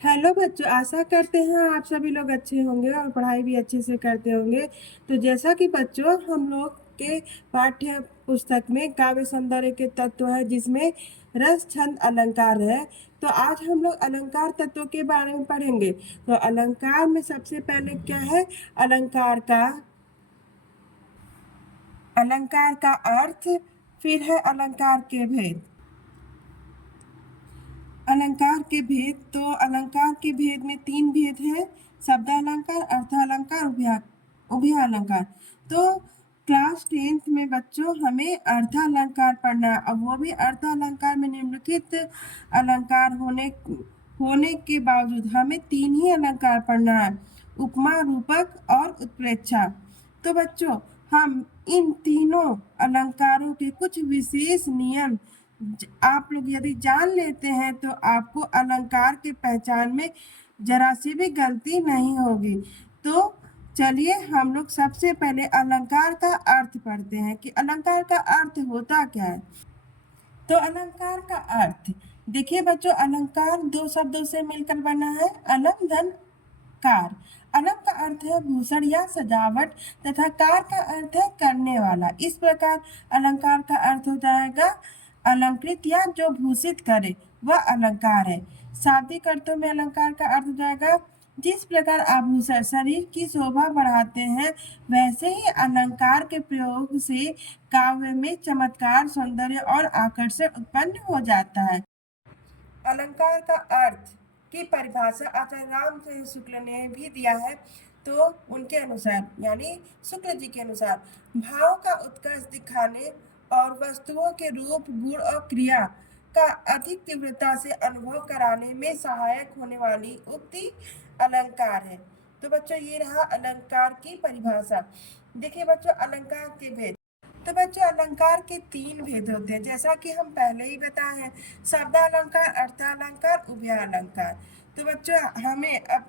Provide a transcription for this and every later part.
Hello बच्चों, आशा करते हैं आप सभी लोग अच्छे होंगे और पढ़ाई भी अच्छे से करते होंगे। तो जैसा कि बच्चों हम लोग के पाठ्य पुस्तक में काव्य सौंदर्य के तत्व है, जिसमें रस छंद अलंकार है। तो आज हम लोग अलंकार तत्वों के बारे में पढ़ेंगे। तो अलंकार में सबसे पहले क्या है? अलंकार का अर्थ, फिर है अलंकार के भेद। अलंकार के भेद, तो अलंकार के भेद में तीन भेद है: शब्द अलंकार, अर्थ अलंकार, उभय अलंकार। तो क्लास 10th में बच्चों हमें अर्थ अलंकार पढ़ना है। अब वो भी अर्थ अलंकार में निम्नलिखित अलंकार होने के बावजूद हमें तीन ही अलंकार पढ़ना है: उपमा, रूपक और उत्प्रेक्षा। तो बच्चों हम इन तीनों अलंकारों के कुछ विशेष नियम आप लोग यदि जान लेते हैं तो आपको अलंकार की पहचान में जरा सी भी गलती नहीं होगी। तो चलिए हम लोग सबसे पहले अलंकार का अर्थ पढ़ते हैं कि अलंकार का अर्थ होता क्या है। तो अलंकार का अर्थ देखिए बच्चों, अलंकार दो शब्दों से मिलकर बना है: अलम धन कार। अलम का अर्थ है भूषण या सजावट तथा कार का अर्थ है करने वाला। इस प्रकार अलंकार का अर्थ हो जाएगा अलंकृत या जो भूषित करे वह अलंकार है। शाब्दिक अर्थों में अलंकार का अर्थ हो जाएगा जिस प्रकार आभूषण शरीर की शोभा बढ़ाते हैं, वैसे ही अलंकार के प्रयोग से काव्य में चमत्कार, सौंदर्य और आकर्षण उत्पन्न हो जाता है। अलंकार का अर्थ की परिभाषा आचार्य रामचंद्र शुक्ल ने भी दिया है। तो उनके अनुसार यानी शुक्ल जी के अनुसार, भाव का उत्कर्ष दिखाने और वस्तुओं के रूप, गुण और क्रिया का अधिक तीव्रता से अनुभव कराने में सहायक होने वाली उक्ति अलंकार है। तो बच्चों ये रहा अलंकार की परिभाषा। देखिए बच्चों अलंकार के भेद। तो बच्चों अलंकार के तीन भेद होते हैं, जैसा कि हम पहले ही बताए हैं: शब्द अलंकार, अर्थ अलंकार, उभय अलंकार। तो बच्चों हमें अब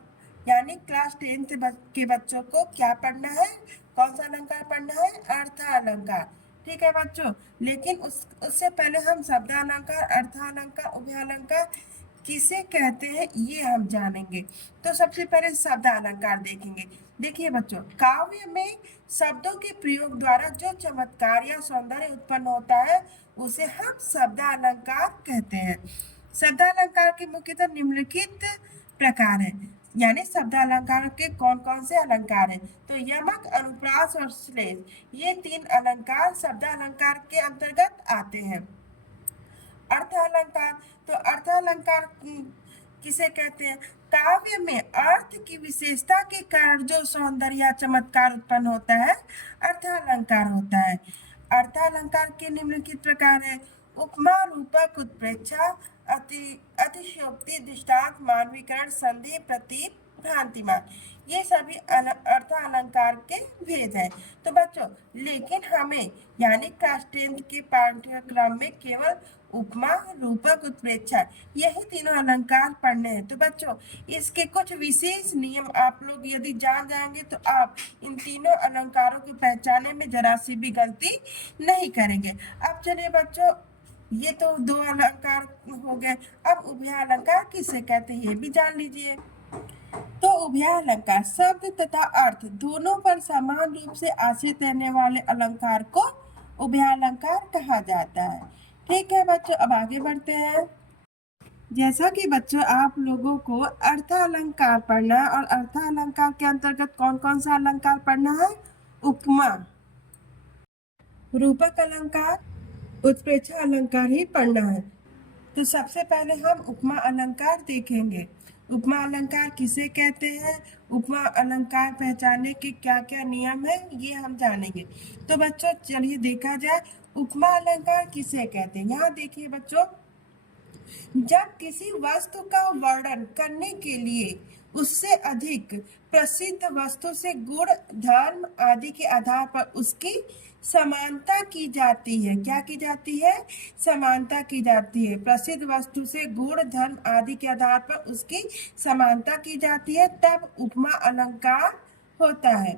यानी क्लास 10th के बच्चों को क्या पढ़ना है? कौन सा अलंकार पढ़ना है? अर्थ अलंकार। ठीक है बच्चों, लेकिन उससे पहले हम शब्द अलंकार, अर्थ अलंकार, उभय अलंकार किसे कहते हैं ये हम जानेंगे। तो सबसे पहले शब्द अलंकार देखेंगे। देखिए बच्चों, काव्य में शब्दों के प्रयोग द्वारा जो चमत्कार या सौंदर्य उत्पन्न होता है उसे हम शब्द अलंकार कहते हैं। शब्द अलंकार के मुख्यतः निम्नलिखित प्रकार हैं, यानी शब्द अलंकार के कौन कौन से अलंकार हैं? तो यमक, अनुप्रास और श्लेष, ये तीन अलंकार शब्द अलंकार के अंतर्गत आते हैं। अर्थ अलंकार, तो अर्थ अलंकार किसे कहते हैं? काव्य में अर्थ की विशेषता के कारण जो सौंदर्य या चमत्कार उत्पन्न होता है अर्थ अलंकार होता है। अर्थ अलंकार के निम्नलिखित प्रकार है: उपमा, रूपक, उत्प्रेक्षा, अतिशयोक्ति, दृष्टांत, मानवीकरण, संधि, प्रतीक, भ्रांतिमान। ये सभी अर्थ अलंकार के भेद हैं। तो बच्चों लेकिन हमें यानी क्लास 10th के पाठ्यक्रम में केवल उपमा, रूपक, उत्प्रेक्षा यही तीनों अलंकार पढ़ने हैं। तो बच्चों इसके कुछ विशेष नियम आप लोग यदि जान जाएंगे तो आप इन तीनों अलंकारों को पहचानने में जरा सी भी गलती नहीं करेंगे। अब चलिए बच्चों, ये तो दो अलंकार हो गए। अब उभय अलंकार किसे कहते हैं ये भी जान लीजिए। तो उभय अलंकार शब्द तथा अर्थ दोनों पर समान रूप से आश्रित रहने वाले अलंकार को उभय अलंकार कहा जाता है। ठीक है बच्चों, अब आगे बढ़ते हैं। जैसा कि बच्चों आप लोगों को अर्थ अलंकार पढ़ना है और अर्थ अलंकार के अंतर्गत कौन कौन सा अलंकार पढ़ना है? उपमा, रूपक अलंकार, उत्प्रेक्षा अलंकार ही पढ़ना है। तो सबसे पहले हम उपमा अलंकार देखेंगे। उपमा अलंकार किसे कहते हैं, उपमा अलंकार पहचानने के क्या क्या नियम है ये हम जानेंगे। तो बच्चों चलिए देखा जाए उपमा अलंकार किसे कहते हैं। यहाँ देखिए बच्चों, जब किसी वस्तु का वर्णन करने के लिए उससे अधिक प्रसिद्ध वस्तु से गुण, धर्म आदि के आधार पर उसकी समानता की जाती है। क्या की जाती है? समानता की जाती है। प्रसिद्ध वस्तु से गुण, धर्म आदि के आधार पर उसकी समानता की जाती है, तब उपमा अलंकार होता है।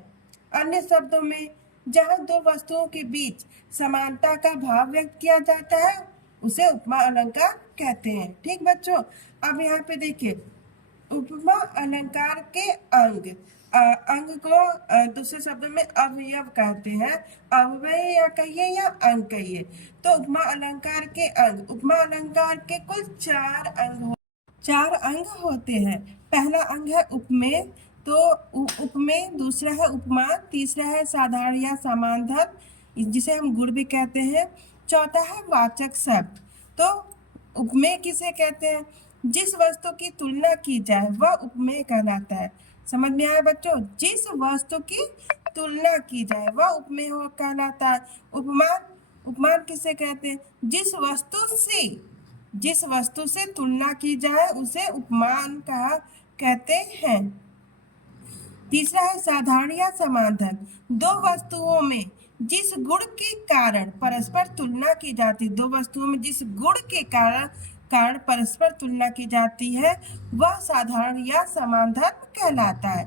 अन्य शब्दों में जहाँ दो वस्तुओं के बीच समानता का भाव व्यक्त किया जाता है उसे उपमा अलंकार कहते हैं। ठीक बच्चों, अब यहाँ पे देखिए उपमा अलंकार के अंग। अंग को दूसरे शब्दों में अवयव कहते हैं। अवयव या कहिए या अंग कहिए। तो उपमा अलंकार के अंग, उपमा अलंकार के कुल 4 अंग होते हैं। पहला अंग है उपमेय, तो उपमेय, दूसरा है उपमान, तीसरा है साधारण या समानधर्म जिसे हम गुण भी कहते हैं, चौथा है वाचक शब्द। तो उपमेय किसे कहते हैं? जिस वस्तु की तुलना की जाए वह उपमेय कहलाता है। समझ में आया बच्चों? जिस वस्तु की तुलना की जाए वह उपमेय कहलाता है। उपमान, उपमान किसे कहते हैं? जिस वस्तु से तुलना की जाए उसे उपमान कहते हैं। तीसरा है साधारण या समानधर्म, दो वस्तुओं में जिस गुण के कारण परस्पर तुलना की जाती, दो वस्तुओं में जिस गुण के कारण परस्पर तुलना की जाती है वह साधारण या समानधर्म कहलाता है।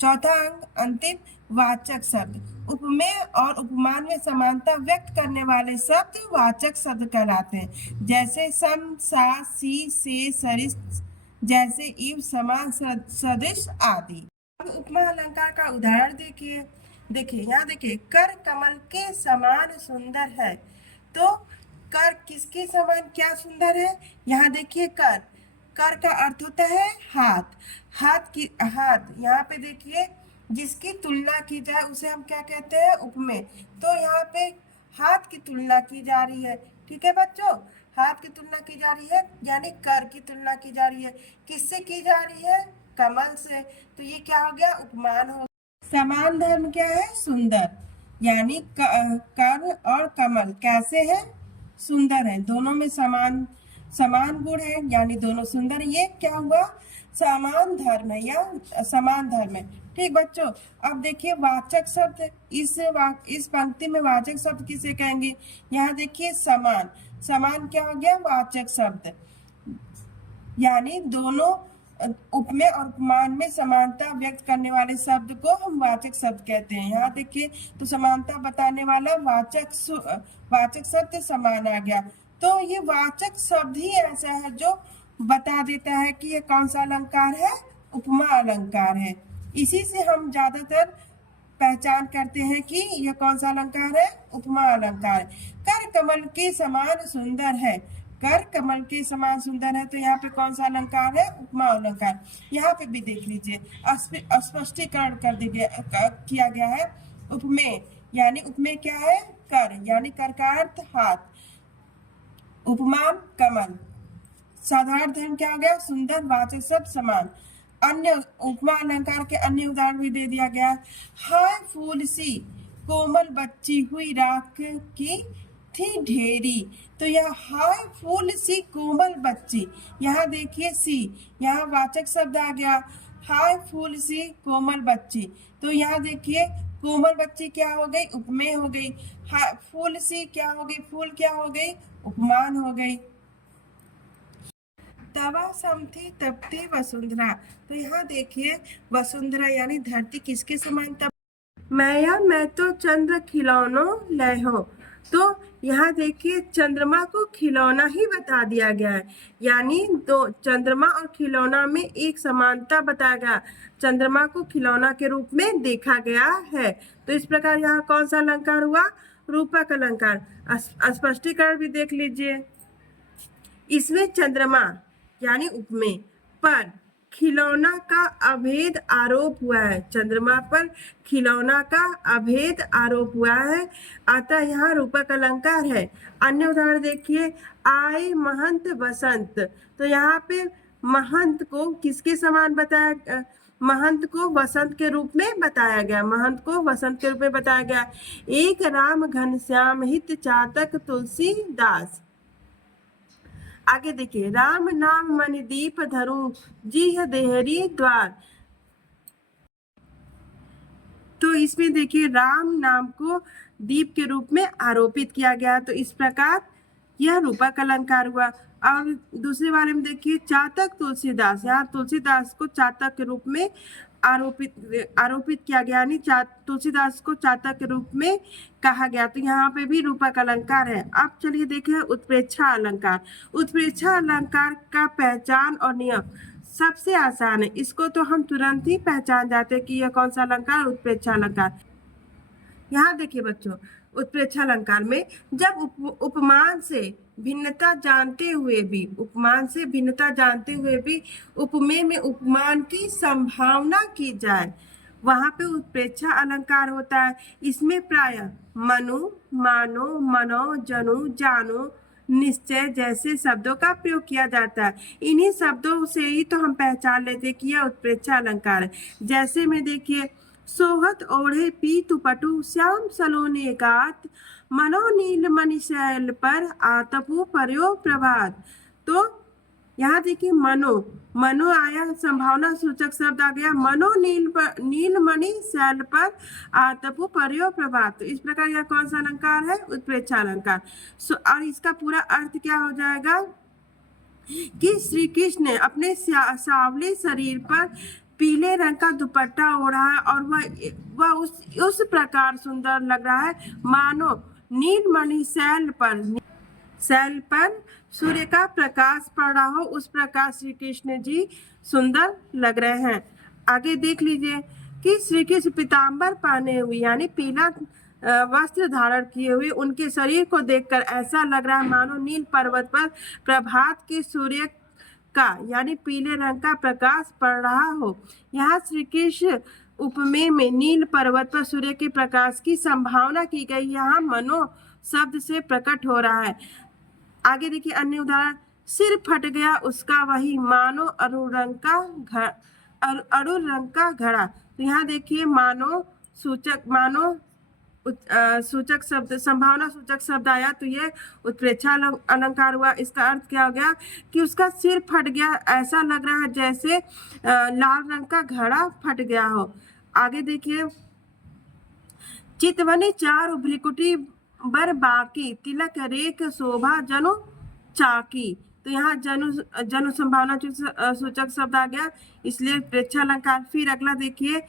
चौथा अंग अंतिम, वाचक शब्द। उपमेय और उपमान में समानता व्यक्त करने वाले शब्द वाचक शब्द कहलाते हैं। जैसे सम, सा, सी, से, सरिस, जैसे इव, समान, सदृश आदि। अब उपमा अलंकार का उदाहरण देखिए यहाँ देखिए, कर कमल के समान सुंदर है। तो कर किसके समान क्या सुंदर है? यहाँ देखिए, कर, कर का अर्थ होता है हाथ। हाथ यहाँ पे देखिए, जिसकी तुलना की जाए उसे हम क्या कहते हैं? उपमेय। तो यहाँ पे हाथ की तुलना की जा रही है। ठीक है बच्चों, हाथ की तुलना की जा रही है, यानी कर की तुलना की जा रही है। किससे की जा रही है? कमल से। तो ये क्या हो गया? उपमान हो। समान धर्म क्या है? सुंदर, यानी कर और कमल कैसे है? सुंदर है, दोनों में समान गुण है, यानी दोनों सुंदर। ये क्या हुआ? समान धर्म है या समान धर्म है। ठीक बच्चों, अब देखिए वाचक शब्द, इस पंक्ति में वाचक शब्द किसे कहेंगे? यहाँ देखिए समान, समान क्या हो गया? वाचक शब्द, यानी दोनों उपमेय और उपमान में समानता व्यक्त करने वाले शब्द को हम वाचक शब्द कहते हैं। यहाँ देखिए, तो समानता बताने वाला वाचक शब्द समान आ गया। तो ये वाचक शब्द ही ऐसा है जो बता देता है कि ये कौन सा अलंकार है? उपमा अलंकार है। इसी से हम ज्यादातर पहचान करते हैं कि यह कौन सा अलंकार है? उपमा अलंकार। कर कमल के समान सुंदर है, कर कमल के समान सुंदर है, तो यहाँ पे कौन सा अलंकार है? उपमा अलंकार। यहाँ पे भी देख लीजिए, स्पष्टीकरण किया गया है। उपमेय, यानी उपमेय क्या है? कर, यानी कर का अर्थ हाथ। उपमान कमल। साधारण धर्म क्या हो गया? सुंदर। वाचक शब्द समान। अन्य उपमा अलंकार के अन्य उदाहरण भी दे दिया गया। हाय फूल सी कोमल बच्ची हुई राख की थी ढेरी। तो यह हाय फूल सी कोमल बच्ची, यहाँ देखिए सी, यहाँ वाचक शब्द आ गया। हाय फूल सी कोमल बच्ची, तो यहाँ देखिए कोमल बच्ची क्या हो गई? उपमेय हो गई। फूल सी क्या हो गई? फूल क्या हो गई? उपमान हो गई। तवा समथी तपती वसुंधरा, तो यहाँ देखिए वसुंधरा यानी धरती किसके समान तप? मैं तो चंद्र खिलौनो लय हो। तो यहाँ देखिए चंद्रमा को खिलौना ही बता दिया गया है, यानी दो चंद्रमा और खिलौना में एक समानता बताया गया। चंद्रमा को खिलौना के रूप में देखा गया है। तो इस प्रकार यहाँ कौन सा अलंकार हुआ? रूपक अलंकार। स्पष्टीकरण भी देख लीजिए। इसमें चंद्रमा यानी उपमेय पर खिलौना का अभेद आरोप हुआ है। चंद्रमा पर खिलौना का अभेद आरोप हुआ है, अतः यहाँ रूपक अलंकार है। अन्य उदाहरण देखिए, आए महंत बसंत, तो यहाँ पे महंत को किसके समान बताया? महंत को वसंत के रूप में बताया गया। महंत को वसंत के रूप में बताया गया। एक राम घनश्याम हित चातक तुलसीदास। आगे देखिए, राम नाम मन दीप धरूं जीह देहरी द्वार। तो इसमें देखिए राम नाम को दीप के रूप में आरोपित किया गया। तो इस प्रकार यह रूपक अलंकार हुआ। और दूसरे वाले में देखिए चातक तुलसीदास, यहाँ तुलसीदास को चातक के रूप में आरोपित किया गया, यानी तुलसीदास को चातक के रूप में कहा गया। तो यहाँ पे भी रूपक अलंकार है। अब चलिए देखें उत्प्रेक्षा अलंकार। उत्प्रेक्षा अलंकार का पहचान और नियम सबसे आसान है, इसको तो हम तुरंत ही पहचान जाते हैं कि यह कौन सा अलंकार, उत्प्रेक्षा अलंकार। यहाँ देखिए बच्चों, उत्प्रेक्षा अलंकार में जब उपमान से भिन्नता जानते हुए भी, उपमान से भिन्नता जानते हुए भी उपमेय में उपमान की संभावना की जाए, वहां पे उत्प्रेक्षा अलंकार होता है। इसमें प्रायः मनु, मानो, मनो, जनु, जानो, निश्चय जैसे शब्दों का प्रयोग किया जाता है। इन्हीं शब्दों से ही तो हम पहचान लेते हैं कि यह उत्प्रेक्षा अलंकार है। जैसे में देखिए, सोहत ओढ़े पीतु पटु श्याम सलोने गात, मनो नील मणि शैल पर आतपु पर्यो प्रभात। तो यहाँ देखिए मनो, मनो आया, संभावना सूचक शब्द आ गया, मनो नीलमणि शैल पर आतपु पर्यो प्रभात। तो इस प्रकार यह कौन सा अलंकार है, उत्प्रेक्षा अलंकार। और इसका पूरा अर्थ क्या हो जाएगा कि श्री कृष्ण ने अपने सांवले शरीर पर पीले रंग का दुपट्टा ओढ़ा है और वह उस प्रकार सुंदर लग रहा है मानो नीलमणि शैल पर सूर्य का प्रकाश पड़ रहा हो, उस प्रकार श्री कृष्ण जी सुंदर लग रहे हैं। आगे देख लीजिए कि श्री कृष्ण पीताम्बर पहने हुए, यानी पीला वस्त्र धारण किए हुए, उनके शरीर को देखकर ऐसा लग रहा है मानो नील पर्वत पर प्रभात के सूर्य का, यानी पीले रंग का प्रकाश पड़ रहा हो। यहाँ श्री कृष्ण उपमेय में नील पर्वत पर सूर्य के प्रकाश की संभावना की गई, यहाँ मनो शब्द से प्रकट हो रहा है। आगे देखिए अन्य उदाहरण, सिर फट गया उसका वही, मानो अरुण रंग का घड़ा। तो यहाँ देखिए मानो सूचक शब्द, संभावना सूचक शब्द आया, तो ये उत्प्रेक्षा अलंकार हुआ। इसका अर्थ क्या हो गया कि उसका सिर फट गया, ऐसा लग रहा है जैसे लाल रंग का घड़ा फट गया हो। आगे देखिए, चितवनी चारु भ्रिकुटी बर बाकी, तिलक रेख शोभा जनु चाकी। तो यहाँ जनु संभावना सूचक शब्द आ गया, इसलिए प्रेक्षा अलंकार। फिर अगला देखिए,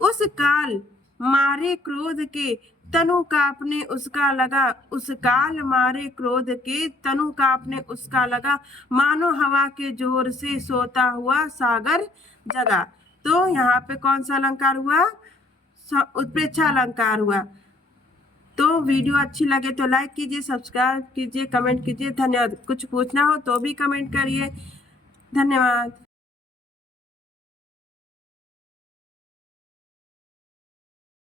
उस काल मारे क्रोध के तनु कांपने उसका लगा, उस काल मारे क्रोध के तनु कांपने उसका लगा, मानो हवा के जोर से सोता हुआ सागर जगा। तो यहाँ पे कौन सा अलंकार हुआ, उत्प्रेक्षा अलंकार हुआ। तो वीडियो अच्छी लगे तो लाइक कीजिए, सब्सक्राइब कीजिए, कमेंट कीजिए। धन्यवाद। कुछ पूछना हो तो भी कमेंट करिए। धन्यवाद।